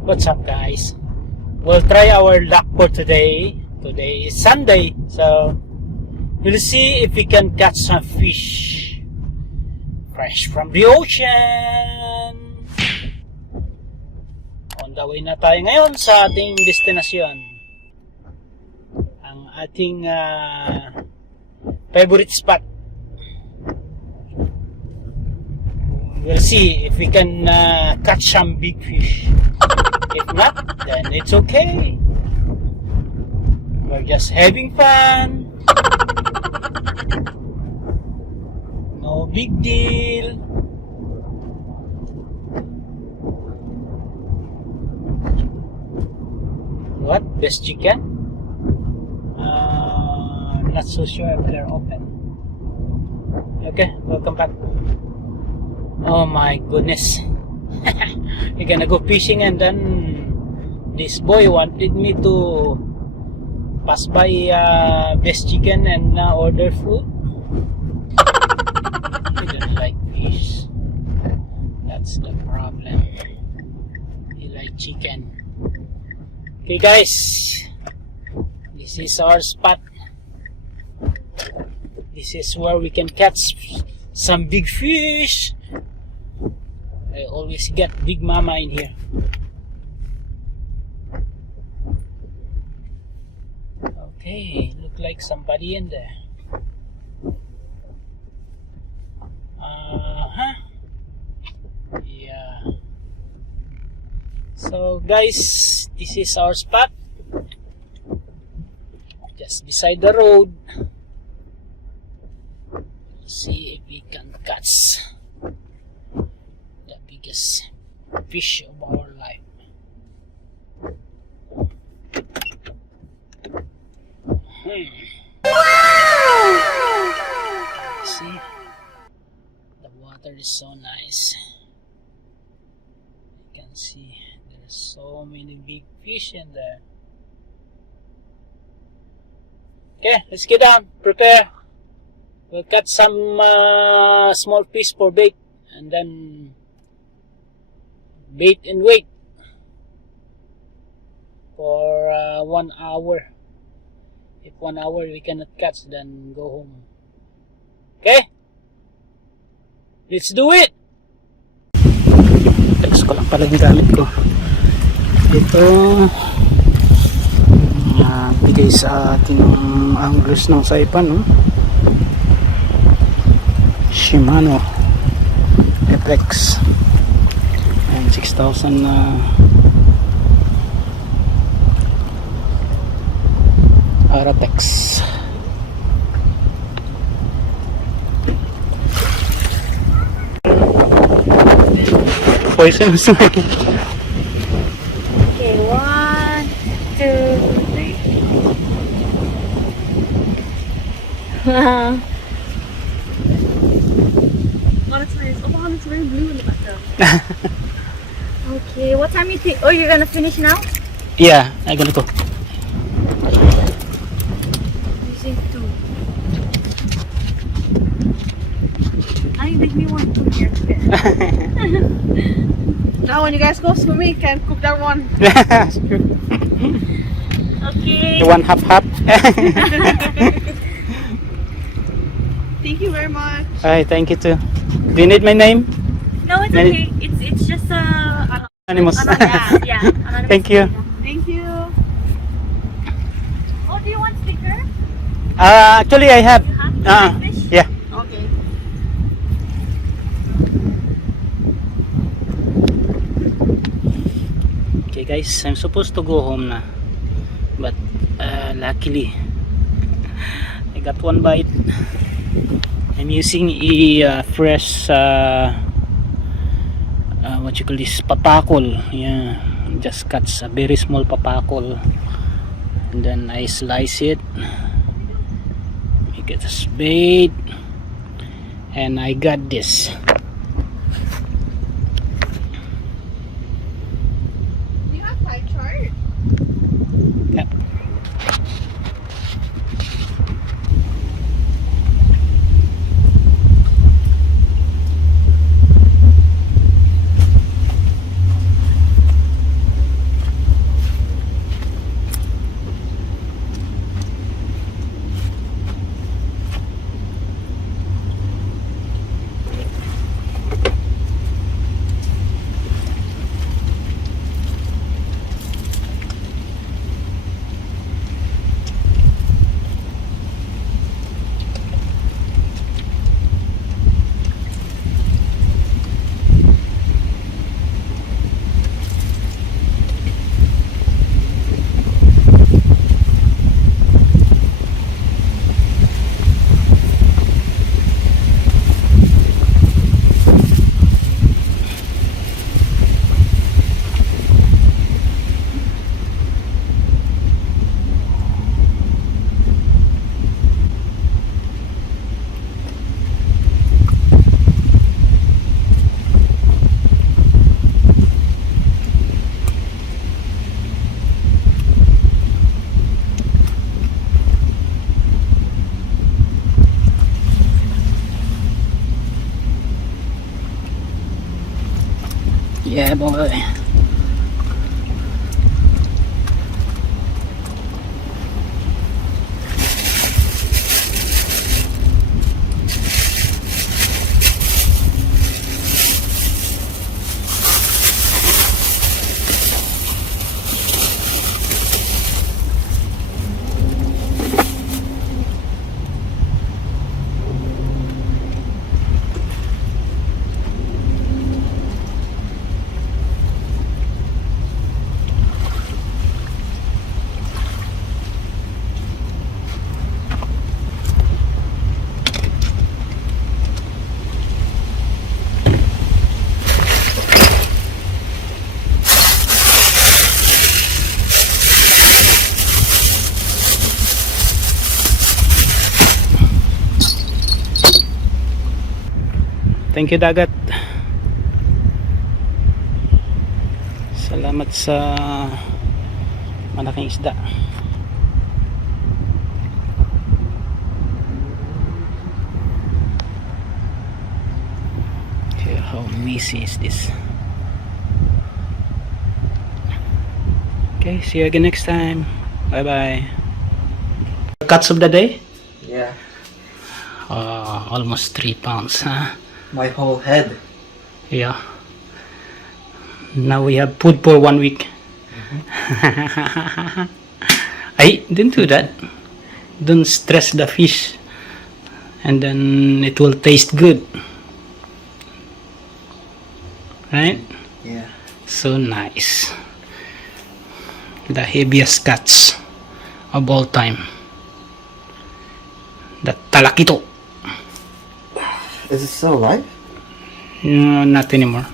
What's up, guys? We'll try our luck for today. Today is Sunday, so we'll see if we can catch some fish fresh from the ocean. On the way na tayo ngayon sa ating destinasyon. Ang ating favorite spot. We'll see if we can catch some big fish. If not, then it's okay. We're just having fun. No big deal. What? Best chicken? Not so sure if they're open. Okay, welcome back. Oh my goodness. We're gonna go fishing, and then this boy wanted me to pass by Best Chicken and order food. He doesn't like fish. That's the problem. He likes chicken. Okay, guys, this is our spot. This is where we can catch some big fish. I always get Big Mama in here. Okay, look like somebody in there. Yeah. So guys, this is our spot. Just beside the road. See if we can catch biggest fish of our life. See, the water is so nice. You can see there's so many big fish in there. Okay, let's get down, prepare. We'll cut some small fish for bait, and then bait and wait for 1 hour. If 1 hour we cannot catch, then go home. Okay, let's do it. Text ko lang pala yung gamit ko. Ito bigay sa ating anglers ng Saipan, no? Shimano FX and 6,000 Arapex. Poisonous. Okay, 1, 2, 3. Wow. Oh, it's nice. Oh, wow, it's very blue in the background. Okay, what time you think? Oh, you're gonna finish now? Yeah, I'm gonna go. Using 2. I make me want to here. Now when you guys go swimming, you can cook that one. Okay. The one half. Thank you very much. Alright, thank you too. Do you need my name? No, it's okay. It's just Anonymous. yeah. Anonymous. Thank you. Thank you. Oh, do you want sticker? Actually I have. You have fish? Yeah. Okay. Okay guys, I'm supposed to go home na, but luckily I got one bite. I'm using a fresh what you call this, papakol. Yeah, just cuts a very small papakol, and then I slice it, make it a bait, and I got this. Do you have pie chart? Yeah. Yeah, boy. Thank you, dagat. Salamat sa malaking isda. Okay, how messy is this? Okay, see you again next time. Bye bye. Cuts of the day? Yeah, Almost 3 pounds, huh? my whole head. Yeah. Now we have food for 1 week. I didn't do that. Don't stress the fish, and then it will taste good. Right? Yeah. So nice. The heaviest catch of all time. The talakito. Is it still alive? No, not anymore.